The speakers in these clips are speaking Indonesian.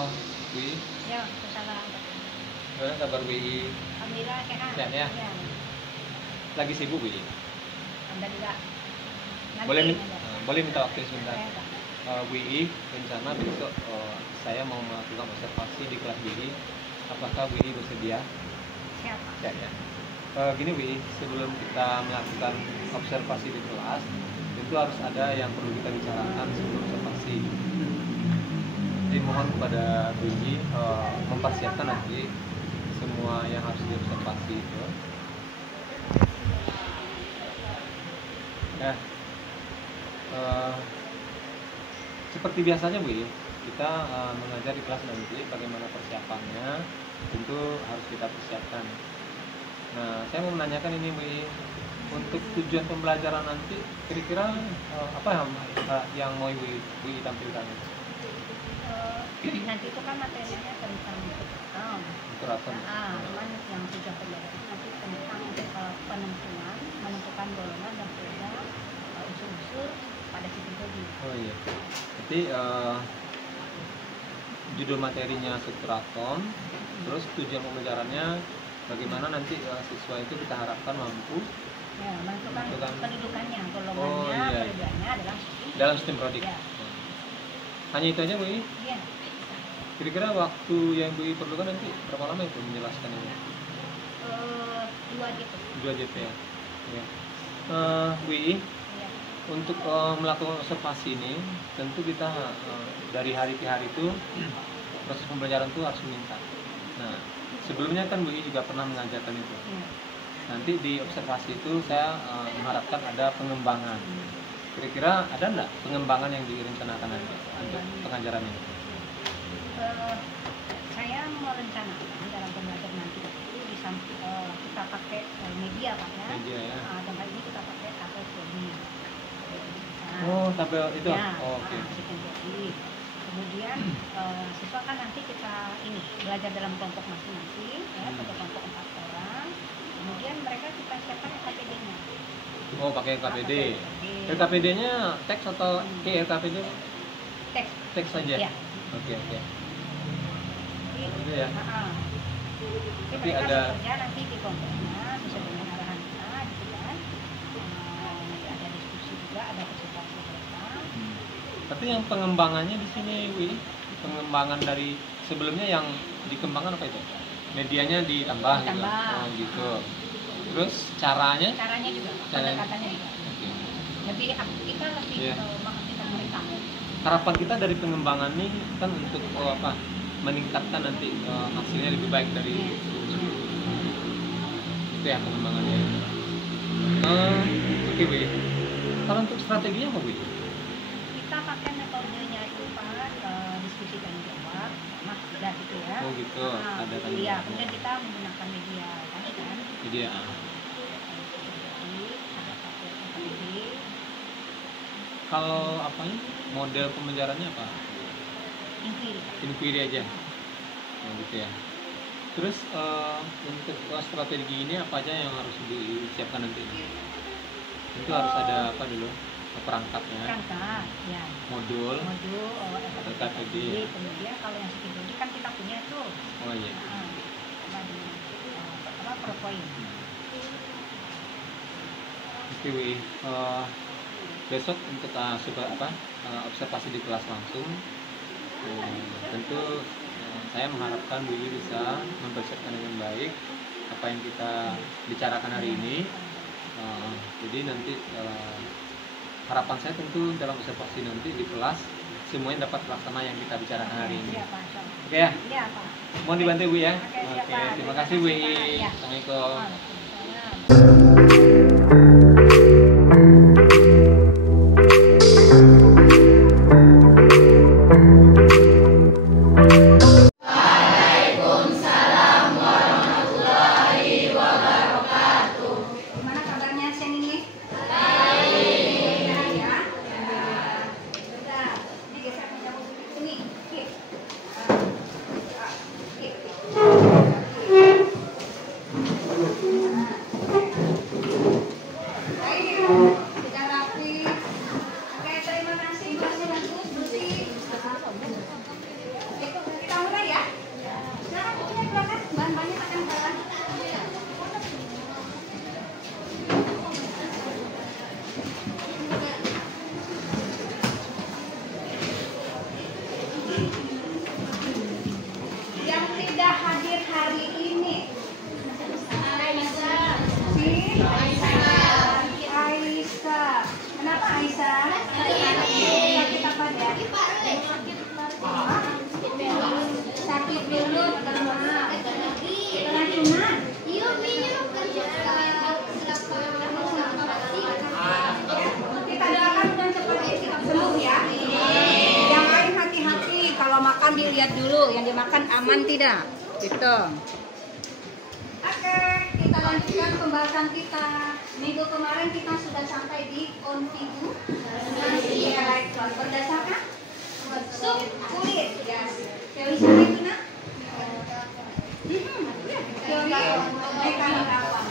oh, Wi. Ya, salah. Gimana kabar Wi? Alhamdulillah sehat. Sehat ya? Ya. Lagi sibuk Wi? Alhamdulillah. Nanti Boleh aja. boleh minta waktu sebentar. Ya, Wi, rencana besok saya mau melakukan observasi di kelas Wi. Apakah Wi bersedia? siapa? Sehat ya. Gini Wi, sebelum kita melakukan observasi di kelas, itu harus ada yang perlu kita bicarakan sebelum observasi. Jadi mohon kepada Wi mempersiapkan nanti semua yang harus diobservasi itu. Ya, seperti biasanya Wi, kita mengajar di kelas nanti bagaimana persiapannya, tentu harus kita persiapkan. Nah, saya mau menanyakan ini Wi, untuk tujuan pembelajaran nanti kira-kira apa yang mau Wi tampilkan? Nanti itu kan materinya tentang Keraton. cuman yang tujuan pembelajaran nanti tentang menentukan golongan dan juga unsur-unsur pada sistem tadi. Oh iya. Jadi judul materinya subkeraton, terus tujuan pembelajarannya bagaimana nanti siswa itu kita harapkan mampu menentukan pendudukannya, golongannya, Oh, iya. perbedaannya adalah dalam sistem prodik. Ya. Hanya itu aja Bu. Iya. Kira-kira waktu yang Bu perlukan nanti berapa lama itu menjelaskan ini? 2 gitu. 2 JP ya. Ya. Bu, Iya. untuk melakukan observasi ini tentu kita dari hari ke hari itu proses pembelajaran itu harus meningkat. Nah, sebelumnya kan Bu juga pernah mengajarkan itu. Iya. Nanti di observasi itu saya mengharapkan ada pengembangan. Kira-kira ada nggak pengembangan yang direncanakan nanti untuk pengajaran ini? Saya merencanakan dalam pembelajaran nanti itu di samping kita pakai media Pak ya. Media ya. Dan kali ini kita pakai tabel body. Oh, tabel itu. Ya, Oh, oke. sistem body. Kemudian siswa kan nanti kita ini belajar dalam kelompok masing-masing ya, satu kelompok 4 orang. Kemudian mereka kita siapkan LKPD-nya. Oh, pakai LKPD. LKPD-nya teks atau LKPD? Teks. Teks saja. Ya. Oke. Jadi, Itu ya. Jadi Tapi mereka ada- bekerja nanti di kelompoknya sesuai dengan arahan kita, gitu kan. Nanti ada diskusi juga, ada presentasi mereka. Tapi yang pengembangannya di sini, Wi, pengembangan dari sebelumnya yang dikembangkan apa itu? Medianya ditambah gitu. Ditambah. Oh, gitu. Terus caranya? Caranya juga, Caranya. pendekatannya juga. Kita lebih Iya. mengaktifkan mereka. Harapan kita dari pengembangan ini kan untuk meningkatkan nanti hasilnya lebih baik dari itu ya pengembangannya. Oke Wi. Kalau untuk strateginya apa Wi? Kita pakai metodenya itu Pak, diskusi dan jawab, sudah gitu ya. Oh gitu, ada tanya Iya, jawab. kemudian kita menggunakan media tadi kan. Jadi ya. Ada pakai LKPD. Kalau apanya model pembelajarannya apa? Inquiry. Inquiry aja. Oh gitu ya. Terus untuk strategi ini apa aja yang harus disiapkan nanti? Itu harus ada apa dulu? Perangkatnya, Perangkat, ya. modul, LKPD. ya. Kemudian kalau yang sistem body kan kita punya tuh. Oh iya. PowerPoint. Oke Wi. Besok untuk observasi di kelas langsung, tentu saya mengharapkan Wi bisa mempersiapkan dengan baik apa yang kita bicarakan hari ini. Jadi nanti harapan saya tentu dalam observasi nanti di kelas semuanya dapat terlaksana yang kita bicarakan hari ini. Iya, Pak. Oke ya. Iya, Pak. Mohon dibantu Wi ya. Oke, siap, Oke, Pak. terima kasih Wi. Iya. Assalamualaikum. Waalaikumsalam. Gimana kabarnya siang ini? Baik. Ya. Sudah. Ini geser meja positif sini. Oke. Oke. lihat dulu yang dimakan aman tidak, gitu. Oke, kita lanjutkan pembahasan kita. Minggu kemarin kita sudah sampai di konfigurasi elektron berdasarkan sub kulit, ya. Teori siapa itu nak? Teori mekanika awan.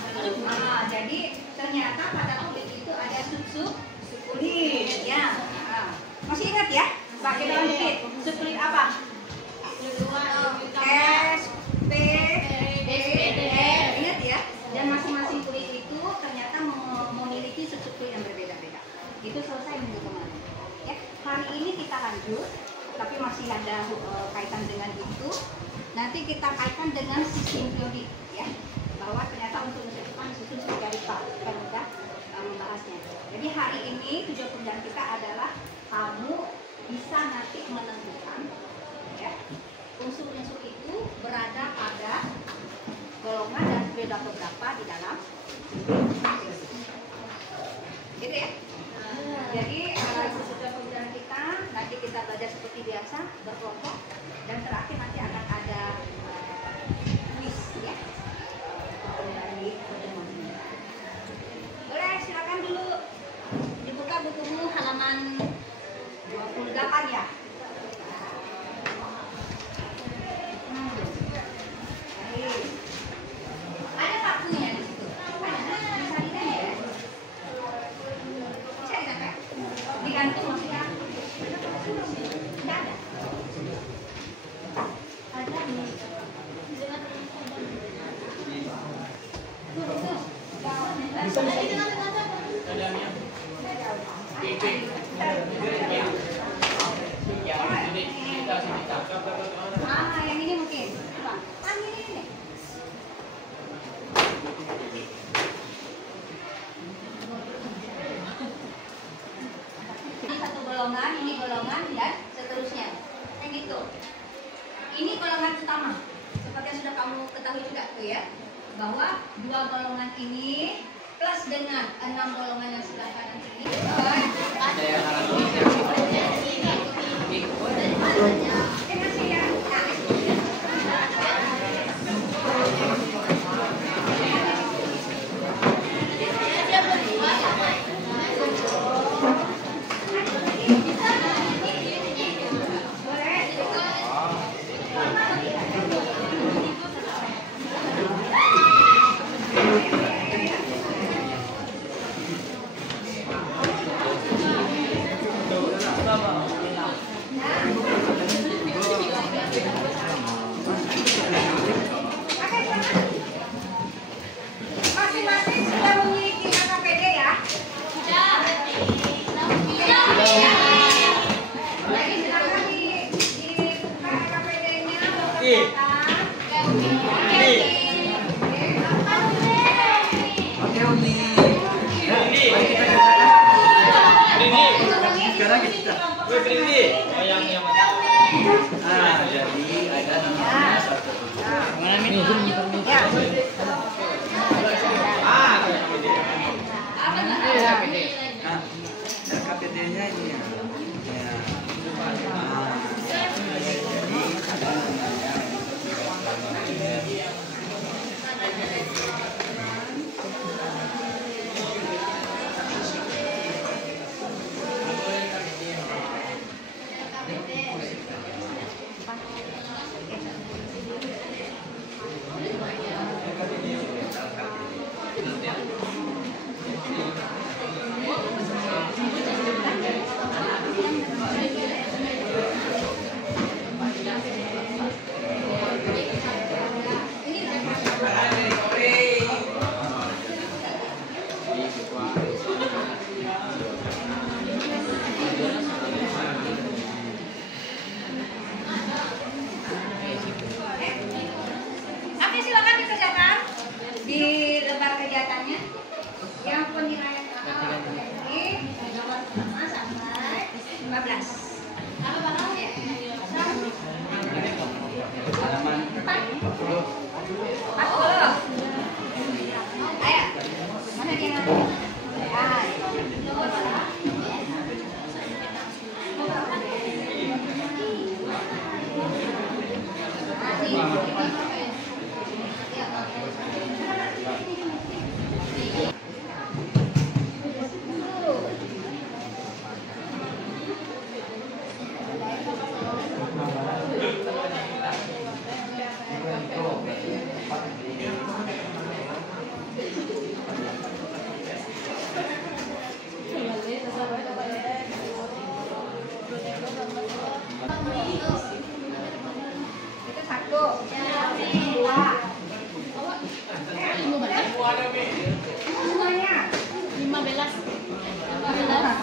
Nah, jadi ternyata pada kulit itu ada sub kulit, ya. Nah, masih ingat ya? Pakai dalam kulit. Sub kulit apa? S, P, D, E. Ingat ya? Dan masing-masing kulit itu ternyata memiliki sub kulit yang berbeda-beda. Itu selesai minggu kemarin. Ya, hari ini kita lanjut, tapi masih ada kaitan dengan itu. Nanti kita kaitkan dengan sistem biodik, ya, bahwa ternyata unsur-unsur itu kan disusun sebagai rupa. Kita mudah membahasnya. Jadi hari ini tujuan pembelajaran kita adalah kamu bisa nanti menentukan, ya, unsur-unsur itu berada pada golongan dan periode berapa di dalam gitu ya. Jadi tujuan pembelajaran kita nanti kita belajar seperti biasa berkelompok, dan terakhir nanti akan ada quiz, ya, dari boleh silakan dulu dibuka bukumu halaman 28 ya. Ada waktunya di situ. Ada, bisa dilihat ya. Bisa dilihat, digantung maksudnya. Tidak ada. Ada nih. Yang ini mungkin. Coba. Ini. Ini satu golongan, ini golongan, dan seterusnya. Kayak gitu. Ini golongan utama. Seperti yang sudah kamu ketahui juga tuh ya, bahwa dua golongan ini plus dengan 6 golongan yang sebelah kanan ini. Masing-masing sudah memiliki KKPD ya? Sudah. Jadi silakan dibuka KKPD-nya. Sekarang kita jadi ada namanya satu. Ya. Nah, KPD-nya ini ya. Jadi ada namanya Oke, silakan dikerjakan di lembar kegiatannya. Yang penilaian ini nomor pertama sampai 15. halaman 40. Ayo, mana dia ngambil? Itu satu, dua. Semuanya. 15. Boleh, jalan.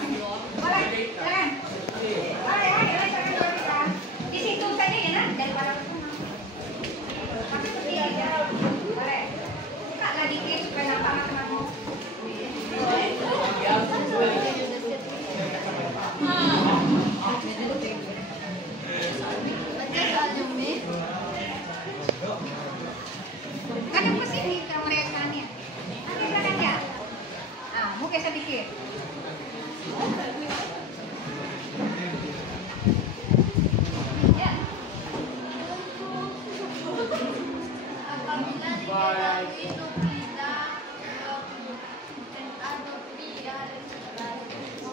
Boleh, ayo, jalan. Di situ saja ya, Nak, daripada ke sana. Tapi seperti aja. Boleh. Buka lagi dikit supaya nampak teman-temanmu. Kan yang kesini ke mereka nih. Nanti silakan ya. Ah, mau kayak sedikit. Ya. Apabila diketahui nuklida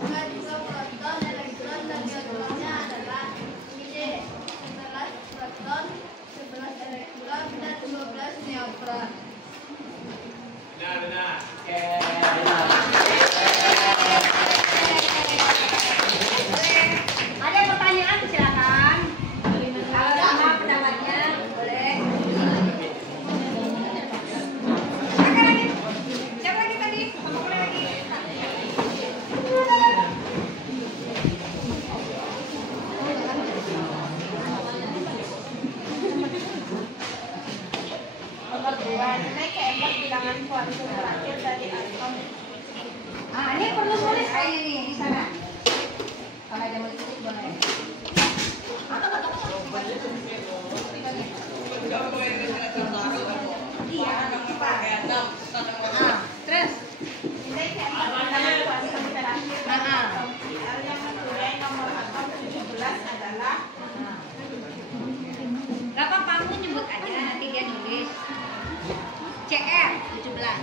maka juga proton, elektron, dan neutronnya adalah ide 11 proton, 11 elektron, dan 12 neutron. Ada pertanyaan silakan. Kalau sama pendapatnya boleh. Siapa lagi? Siapa lagi tadi? Apa boleh lagi? Nomor 2, naik ke empat bilangan kuantum terakhir dari atom. Ah, ini perlu nulis kayaknya nih di sana. Kalau ada nulis itu boleh. Iya, cepat. Ah, terus. Naik ke empat bilangan kuantum terakhir dari Ah. atom. L yang mempunyai nomor atom 17 adalah Gak apa-apa, kamu nyebut aja nanti dia nulis. CR 17.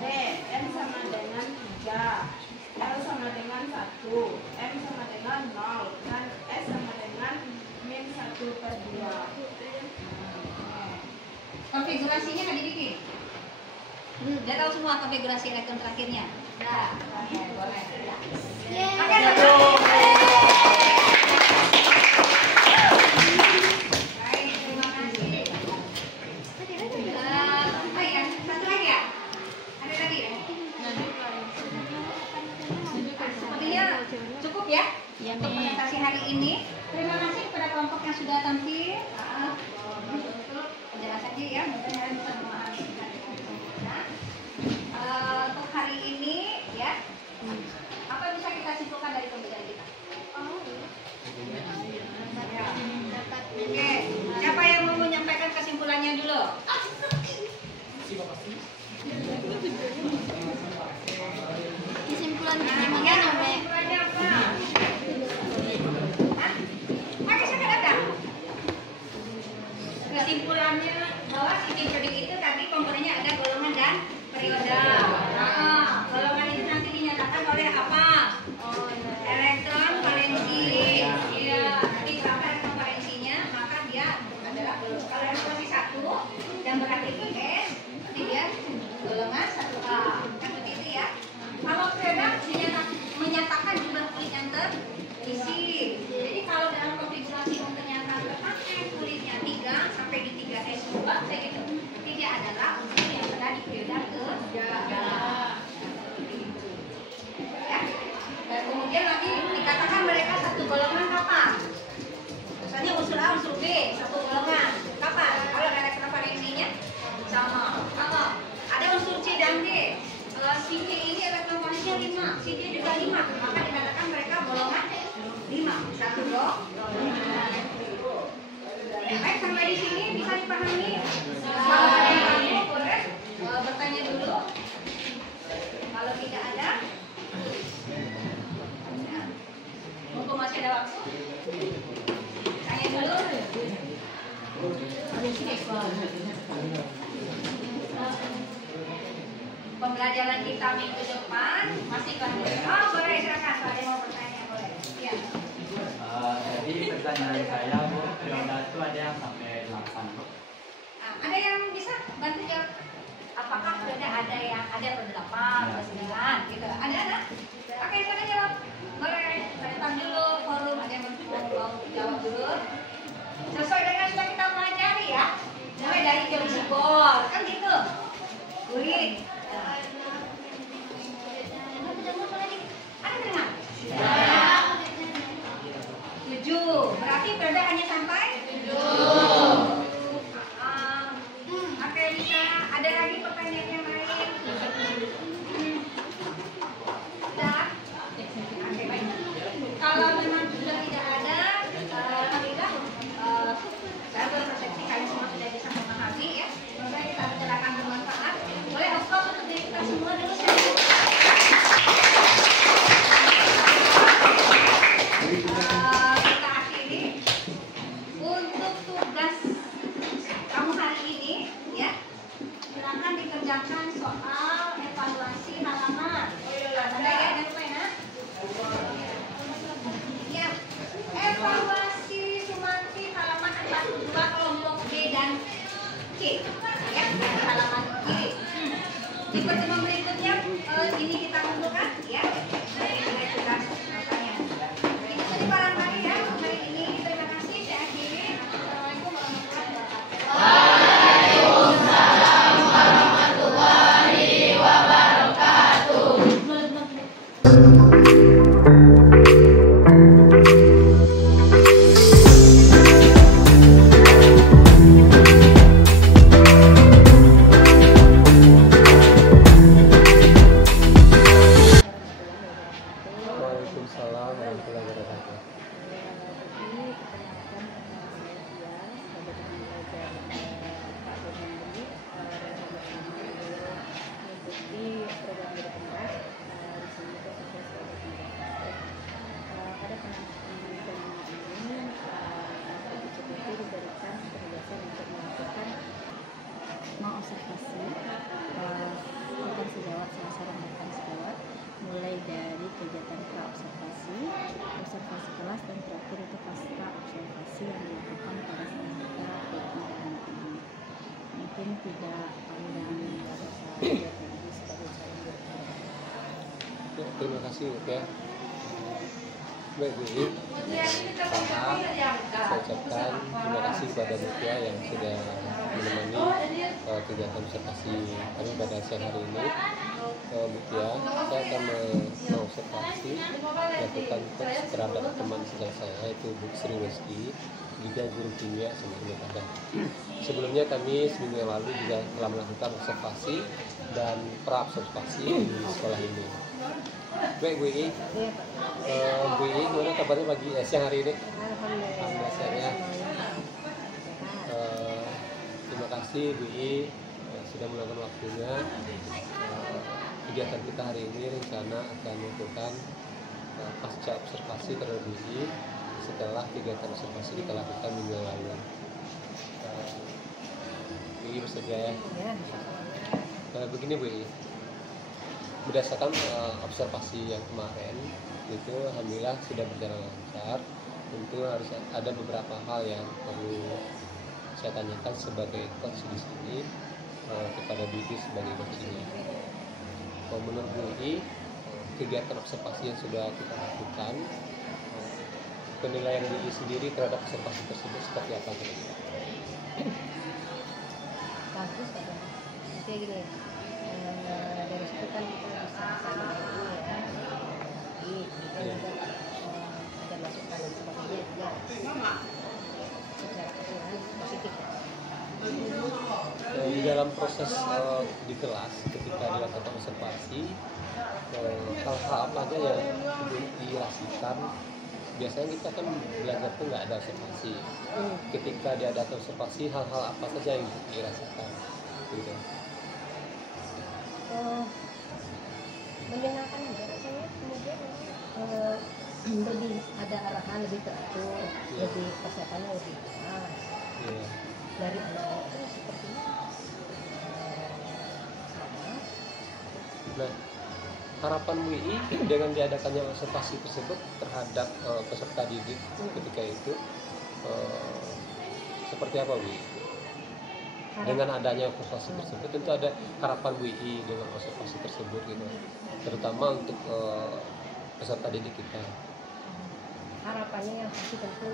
B, N sama dengan 3, L sama dengan 1, M sama dengan 0, dan S sama dengan min 1/2. Konfigurasinya nggak dibikin. Dia tahu semua konfigurasi elektron terakhirnya. Nah, boleh. Oke, satu. Baik, terima kasih. Oh iya, satu lagi ya? Ada lagi ya? Sepertinya cukup ya untuk presentasi hari ini. Terima kasih kepada kelompok yang sudah tampil. Penjelasannya ya, mungkin kalian bisa memahami dengan sempurna. Untuk hari ini ya, apa yang bisa kita simpulkan dari pembelajaran kita? Ya. Oke, siapa yang mau menyampaikan kesimpulannya dulu? Kesimpulan Ya, kesimpulannya apa? Hah? Pakai siapa ada? Kesimpulannya bahwa sistem periodik itu tadi komponennya ada golongan dan periode. Nah, golongan itu nanti dinyatakan oleh apa? Elektron valensi. Iya, nanti berapa elektron valensinya, maka dia adalah golongan. Kalau elektron satu yang berarti itu S, nanti dia golongan 1A. Kan begitu ya. Kalau periode menyatakan jumlah kulit yang terisi. Jadi kalau dalam konfigurasi ternyata terpakai kulitnya 3 sampai di 3S2 saya gitu. Dia adalah unsur yang berada di periode ketiga. Ya. Dan kemudian lagi dikatakan mereka satu golongan kapan? Misalnya unsur A, unsur B, satu golongan. Kapan? Kalau elektron valensinya sama. Kalau ada unsur C dan D, si C ini elektron valensinya 5, si D juga 5, maka dikatakan mereka golongan 5. Satu golongan. Baik, sampai di sini bisa dipahami. Kalau ada yang kamu boleh bertanya dulu. Kalau tidak ada, mumpung masih ada waktu, tanya dulu. pembelajaran kita minggu depan masih lanjut. Oh boleh, silakan kalau ada mau bertanya boleh. Iya. Jadi pertanyaan saya Bu, periode itu ada yang sampai 8 Bu. Ada yang bisa bantu jawab? Apakah ada yang ada per 8, per 9 gitu? Ada? Oke, silakan jawab. Boleh, datang dulu forum, ada yang mau jawab dulu. Sesuai dengan sudah kita pelajari ya. Mulai dari geometri bol, kan gitu. Kulit. Ada dengar? 7. Berarti periode hanya sampai 7. Oke, bisa. Ada lagi pertanyaan yang lain? Sudah? Oke, baik. Kalau memang sudah tidak ada, alhamdulillah, saya berpersepsi kalian semua sudah bisa memahami ya. Semoga kita bicarakan bermanfaat. Boleh applause untuk diri kita semua dulu sekali. Kita akhiri. Untuk tugas kamu hari ini, ya, silakan dikerjakan soal evaluasi halaman. Ada ya, jangan lupa ya. Ya, evaluasi sumanti halaman 42 kelompok B dan C. Ya, halaman kiri. Di pertemuan berikutnya ini kita kumpulkan ya. Ini tugas makanya. Itu saja barangkali ya untuk hari ini. Terima kasih. Saya akhiri. Assalamualaikum warahmatullahi wabarakatuh. Waalaikumsalam warahmatullahi wabarakatuh. Mengobservasi referensi jawab sasaran referensi jawab mulai dari kegiatan pra-observasi, observasi kelas, dan terakhir itu pasca observasi yang dilakukan pada saat kita berpindahan ini. Mungkin tidak panjang dari saya sebagai calon direktur. Ya, terima kasih ya. Baik Bu, pertama saya ucapkan terima kasih kepada Mutia yang sudah menemani kegiatan observasi kami pada siang hari ini. Mutia, saya akan mengobservasi melakukan tes terhadap teman sejak saya yaitu Bu Sri Rizky, juga guru kimia sebelumnya pada. Sebelumnya kami seminggu yang lalu juga telah melakukan observasi dan pra-observasi di sekolah ini. Baik Bu I, Bu I, gimana kabarnya pagi siang hari ini? Alhamdulillah sehat ya. Terima kasih Bu I sudah meluangkan waktunya. Kegiatan kita hari ini rencana akan melakukan pasca observasi terhadap Bu I setelah kegiatan observasi kita lakukan minggu yang lalu. Bu I bersedia ya? Begini Bu I, berdasarkan observasi yang kemarin itu alhamdulillah sudah berjalan lancar. Tentu harus ada beberapa hal yang perlu saya tanyakan sebagai coach di sini kepada Bu I sebagai coachnya. Menurut Bu I, kegiatan observasi yang sudah kita lakukan, penilaian Bu I sendiri terhadap observasi tersebut seperti apa kira-kira? Bagus kan? Kayak gini. Dari situ kan kita bisa saling berbagi ya. Jadi kita juga ada masukan dan sebagainya juga secara keseluruhan positif. Di dalam proses di kelas ketika dilakukan observasi, hal-hal apa aja yang dirasakan? Biasanya kita kan belajar tuh nggak ada observasi. Ketika diadakan observasi, hal-hal apa saja yang dirasakan? Gitu. Menyenangkan juga rasanya, kemudian lebih ada arahan, lebih teratur, lebih persiapannya lebih jelas. Dari anak-anak itu sepertinya sama Nah, harapan WI dengan diadakannya observasi tersebut terhadap peserta didik ketika itu seperti apa WI? Dengan adanya observasi tersebut tentu ada harapan WI dengan observasi tersebut gitu, terutama untuk peserta didik kita. Harapannya yang pasti tentu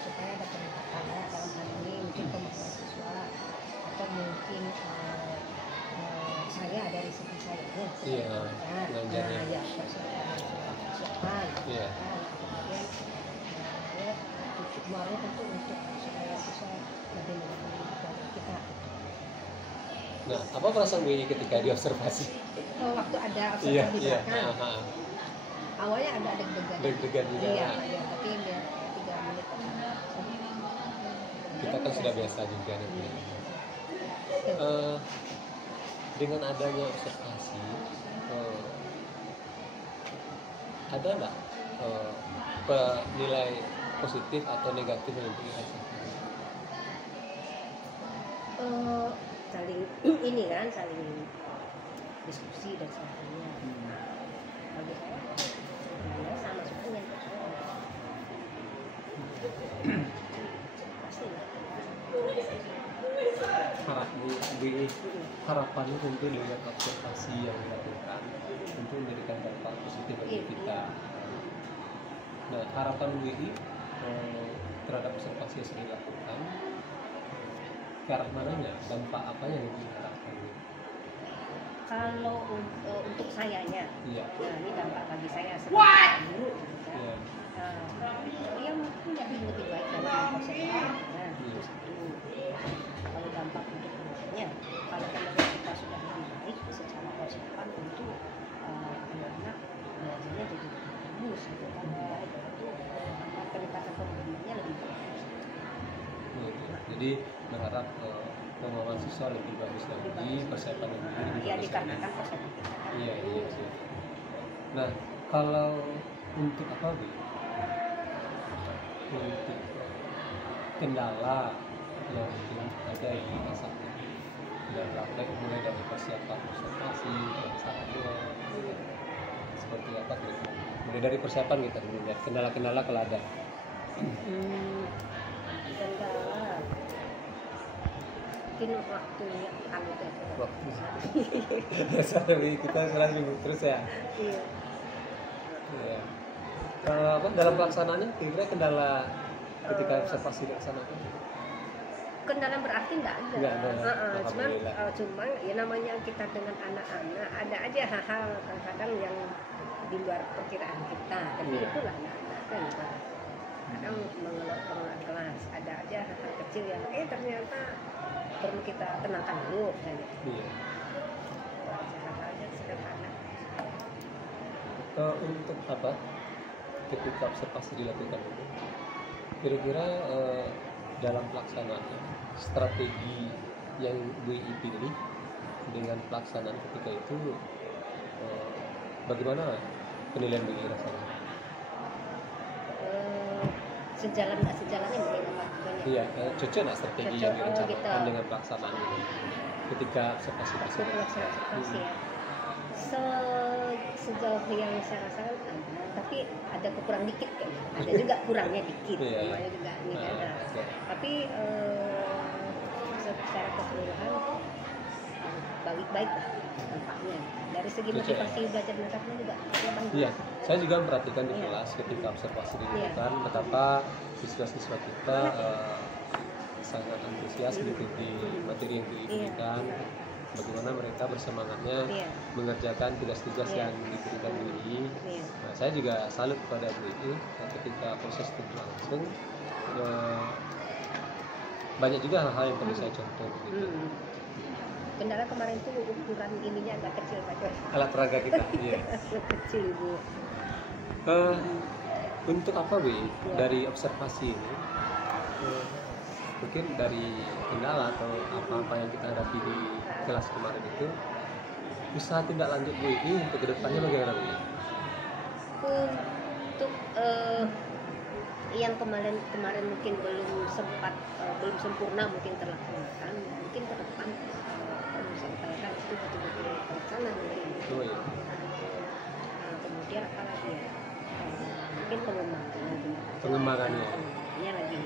supaya ada peningkatan ya, dalam hal ini mungkin kemampuan siswa atau mungkin saya dari segi saya ya, Iya, belajarnya. ya persiapan Iya. kemudian ya tujuannya tentu untuk supaya siswa lebih mengenali pelajaran kita. Nah, apa perasaan WI ketika diobservasi? Waktu ada Iya, observasi di iya. belakang, awalnya ada deg-degan. Deg-degan juga. Iya, tapi ya 3 menit. Kita kan sudah biasa juga nanti. Dengan adanya observasi, ada nggak nilai positif atau negatif yang dirasakan? Saling ini kan, saling diskusi dan sebagainya. Bagi saya biasa masuknya pasti harapannya tentu dengan observasi yang dilakukan tentu memberikan dampak positif bagi kita. Nah, harapan WI terhadap observasi yang sudah dilakukan ke arah mananya, dampak apa yang diharapkan? kalau untuk sayanya, Iya. nah ini dampak bagi saya sebagai guru gitu kan. Iya. Ya mungkin lebih baik dalam persiapan. Nah, itu satu. Kalau dampak untuk keluarganya, kalau kemudian kita sudah lebih baik secara persiapan, tentu anak-anak belajarnya jadi lebih bagus gitu kan. Baik itu peningkatan pemahamannya lebih bagus. Jadi berharap pemahaman siswa lebih bagus lagi, persiapan lebih Ya bagus lagi. dikarenakan persiapan kita. Iya sih. Nah, kalau untuk apa Bu? Untuk kendala yang mungkin ada di masanya dan praktek mulai dari persiapan observasi, saatnya seperti apa kira-kira? Mulai dari persiapan kita dulu lihat kendala-kendala kalau ada. Kendala mungkin waktu yang kami Waktu. Sorry, kita sering ribut terus ya. Iya. Iya. Kalau apa dalam pelaksanaannya kira-kira kendala ketika observasi dilaksanakan? Kendala berarti enggak ada. Nggak ada. Cuman Alhamdulillah. cuman ya namanya kita dengan anak-anak ada aja hal-hal kadang-kadang yang di luar perkiraan kita. Tapi Iya. itulah anak-anak kan. Kadang mengelola kelas ada aja hal-hal kecil yang ternyata perlu kita tenangkan dulu kan. Iya. Hal-halnya sederhana. Untuk apa? Ketika observasi dilakukan itu, kira-kira dalam pelaksanaannya strategi yang WI pilih dengan pelaksanaan ketika itu bagaimana penilaian WI rasanya? Sejalan nggak sejalannya mungkin apa banyak. Iya, cocok nggak strategi Cocok, yang direncanakan gitu. dengan pelaksanaan ini ketika observasi Waktu tersebut? pelaksanaan observasi ya. Sejauh yang saya rasakan ada, tapi ada kurang dikit kayaknya. Ada juga kurangnya dikit, Iya, iya. namanya juga ini kan. Nah, Oke. tapi secara keseluruhan baik-baik lah dampaknya. Dari segi Cocok, motivasi belajar mengajarnya juga bagus. Iya, saya juga memperhatikan di Iya. kelas ketika observasi Iya. dilakukan betapa siswa-siswa kita sangat antusias mengikuti materi yang diberikan, bagaimana mereka bersemangatnya Iya. mengerjakan tugas-tugas Iya. yang diberikan WI. Iya. Nah, saya juga salut kepada WI ketika proses itu berlangsung. Banyak juga hal-hal yang perlu saya contoh gitu. Kendala kemarin tuh ukuran ininya agak kecil Pak. Alat peraga kita. Iya. Kecil Bu. Untuk apa Bu? Dari observasi ini, mungkin dari kendala atau apa-apa yang kita hadapi di kelas kemarin itu, usaha tindak lanjut Bu ini untuk kedepannya bagaimana Bu? Untuk yang kemarin mungkin belum sempat belum sempurna mungkin terlaksanakan, mungkin ke depan saya upayakan itu betul-betul terlaksana nanti. Oh iya. Kemudian apa lagi ya? Mungkin pengembangannya lagi.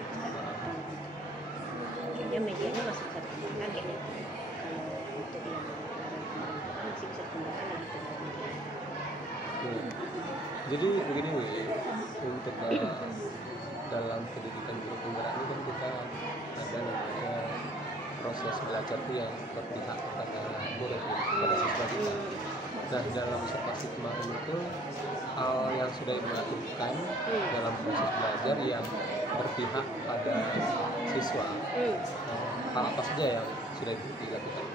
Kayaknya medianya masih bisa dikembangkan kayaknya. Kalau untuk yang kemarin masih bisa dikembangkan lagi ke media. Iya. Jadi begini Wi, untuk dalam pendidikan guru penggerak ini kan kita ada namanya proses belajar itu yang berpihak kepada murid, kepada siswa kita. Nah, dalam observasi kemarin itu hal yang sudah dilakukan dalam proses belajar yang berpihak pada siswa, hal apa saja yang sudah dilakukan?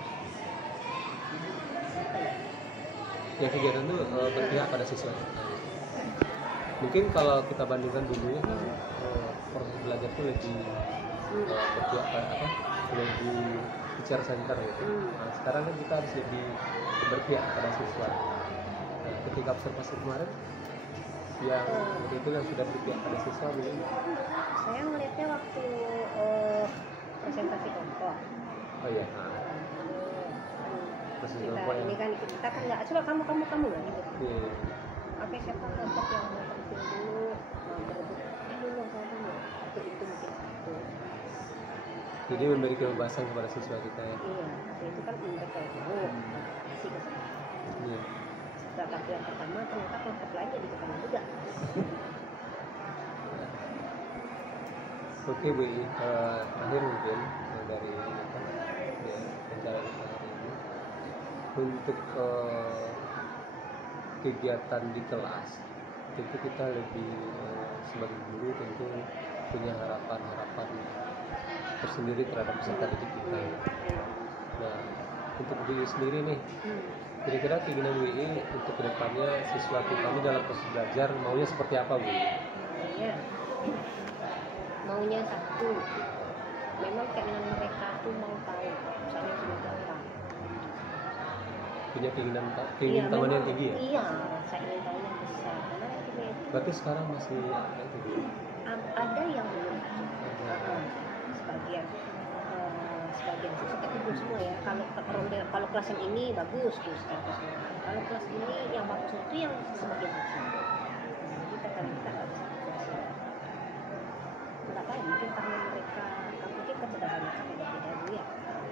Ya, kegiatan itu berpihak pada siswa. Mungkin kalau kita bandingkan dulu ya, proses belajar itu lebih berpihak pada apa? Lebih teacher center gitu. Nah, sekarang kan kita harus lebih berpihak pada siswa. Nah, ketika observasi kemarin yang itu yang sudah berpihak pada siswa begini. Saya melihatnya waktu presentasi kelompok. Oh iya. Presentasi Kita kelompok ini yang kan kita kan nggak coba kamu lah gitu. iya. Oke, siapa kelompok yang mau tampil dulu, berebut dulu sama kamu. Itu mungkin satu. Jadi memberi kebebasan kepada siswa kita ya. Iya, itu kan mereka mau kasih ke sana. Iya. Setelah tampilan pertama ternyata kelompok lain jadi ketahuan juga. Oke Bu, akhir mungkin dari apa, ya, acara kita hari ini untuk kegiatan di kelas tentu kita lebih sebagai guru tentu punya harapan tersendiri terhadap peserta didik kita. Nah, untuk diri sendiri nih, kira-kira keinginan WI untuk kedepannya siswa kita ini dalam proses belajar maunya seperti apa Bu? Maunya satu, memang keinginan mereka tuh mau tahu misalnya jenis apa. Punya keinginan tahuan yang tinggi ya? Iya, saya ingin tahu yang besar. Karena kimia itu Berarti sekarang masih ada itu Bu? ada yang belum sebagian siswa, tapi belum semua ya. Kalau kelas yang ini bagus terus kelasnya. Kalau kelas ini yang bagusnya itu yang sebagian kecil. Jadi kita nggak bisa kelasnya. Nggak tahu, mungkin karena mereka mungkin kecerdasan mereka beda-beda dulu ya.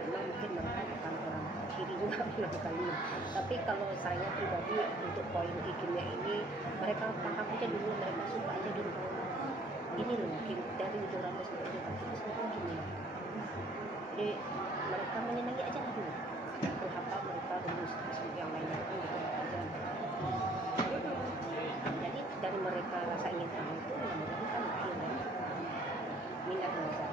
Memang mungkin mereka bukan orang kiri juga kali. Tapi kalau saya pribadi untuk poin kimia ini, mereka paham aja dulu, mereka suka aja dulu. Ini loh, dari ujung rambut sampai ujung kaki itu semua kimia. Jadi mereka menyenangi aja lah dulu. Berhafal mereka rumus yang lainnya kan gitu aja. Jadi dari mereka rasa ingin tahu itu mudah-mudahan kan akhirnya minat mereka.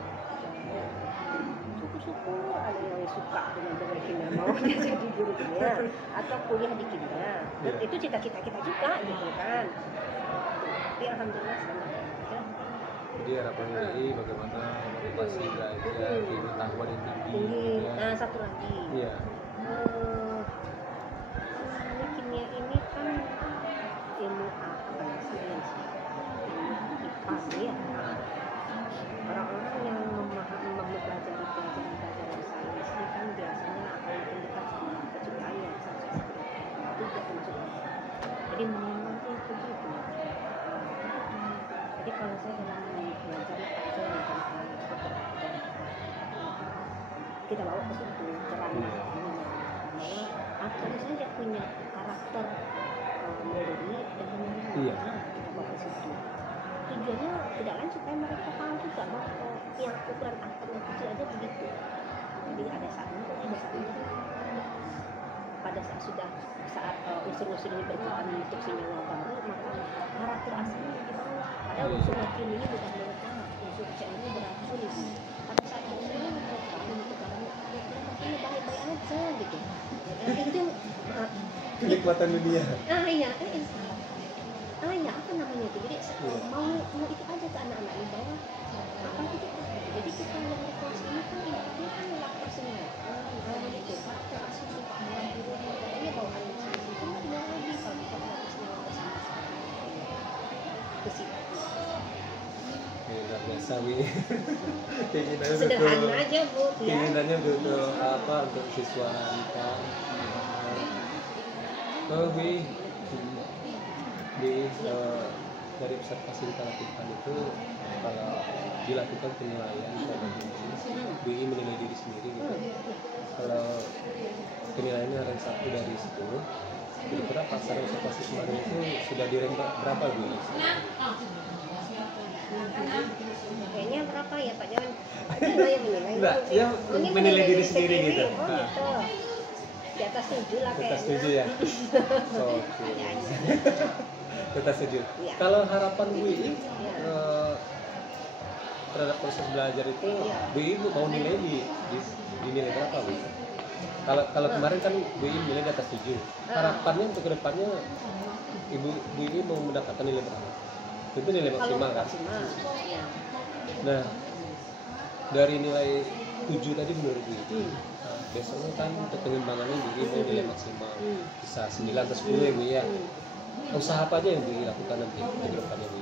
Syukur-syukur ada yang suka dengan kimia mau dia jadi guru kimia atau kuliah di kimia. Dan itu cita-cita kita juga gitu kan. Tapi alhamdulillah selamat. Jadi harapannya ini bagaimana motivasi belajar, pengetahuan yang tinggi. Ya. Nah, satu lagi. Iya. Kimia ini kan ilmu apa ya, sains, ilmu IPA ya. Orang-orang yang mempelajari pelajaran sains ini kan biasanya akan mendekat sama penciptanya, itu juga pencipta. Jadi memang sih begitu. Jadi kalau saya dalam belajar kita bawa ke situ ceramah bahwa aktor saja punya karakter memberi dan menerima. Kita bawa ke situ. Tujuannya tidak lain supaya mereka tahu juga bahwa yang ukuran aktor yang kecil aja begitu. Jadi ada saatnya, pada saat unsur-unsur ini berperan untuk senyawa baru, maka karakter aslinya dibawa. Padahal unsur racun ini bukan melekat, unsur racun ini beracun. Pada saat ini mereka untuk barang ini baik-baik aja gitu. Itu Kenikmatan dunia. Ya apa namanya itu? Jadi mau itu aja ke anak-anak ini bahwa apa itu? Jadi kita yang di kelas ini kan ini kan karakter senyawa. Itu karakter asli bahwa guru ini bawaan itu nggak dia lagi kalau kita karakter senyawa bersama-sama. Ke situ. Luar biasa Wi. Keinginan Sederhana aja Bu ya. keinginannya untuk apa, untuk siswa kita. Dari observasi kita lakukan itu, kalau dilakukan penilaian terhadap BI menilai diri sendiri gitu. Kalau penilaiannya rank 1 dari 10, kira-kira pasar observasi kemarin itu sudah di rank berapa BI? Kayaknya berapa ya Pak Jon? Ada yang menilai. Enggak, yang Ini menilai diri sendiri gitu. Oh Nah, gitu. Di atas 7 lah kita kayaknya. setuju ya? Oke. Kita setuju. Iya. Kalau harapan BI Iya. terhadap proses belajar itu, Iya. BI mau nilai dinilai berapa Bu? Kalau kemarin kan BI nilai di atas 7. Harapannya untuk kedepannya Ibu BI mau mendapatkan nilai berapa? Itu nilai Kalau maksimal kan? maksimal. Ya. Nah, dari nilai 7 tadi menurut BI, besoknya kan untuk pengembangannya BI mau nilai maksimal bisa 9 atau 10 ya Bu ya. Usaha apa aja yang BI lakukan nanti ke depannya Bu?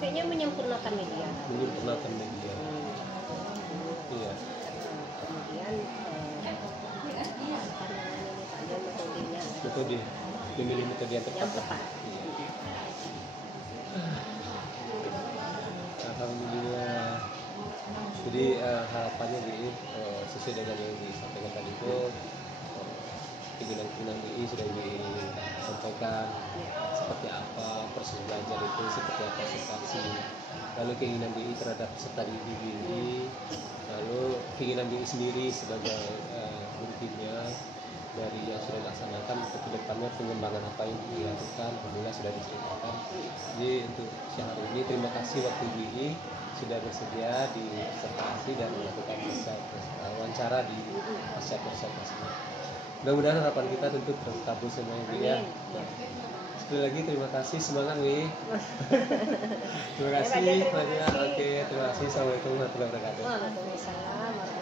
Kayaknya menyempurnakan media. Menyempurnakan media. Iya. Kemudian apa namanya ini Pak Jon, metodenya Metode, memilih metode yang tepat. yang tepat. Iya. Alhamdulillah. Jadi harapannya BI sesuai dengan yang disampaikan tadi itu, keinginan BI sudah disampaikan seperti apa proses belajar itu, seperti apa observasi, lalu keinginan BI terhadap peserta didik BI, lalu keinginan BI sendiri sebagai guru timnya dari yang sudah dilaksanakan untuk kedepannya pengembangan apa yang dilakukan, alhamdulillah sudah diceritakan. Jadi untuk siang hari ini terima kasih waktu BI sudah bersedia di observasi dan melakukan wawancara di observasi. Mudah-mudahan harapan kita tentu terkabul semuanya Bu ya. Sekali lagi terima kasih, semangat Wi. Terima kasih. Oke, terima kasih. Assalamualaikum warahmatullahi wabarakatuh. Waalaikumsalam.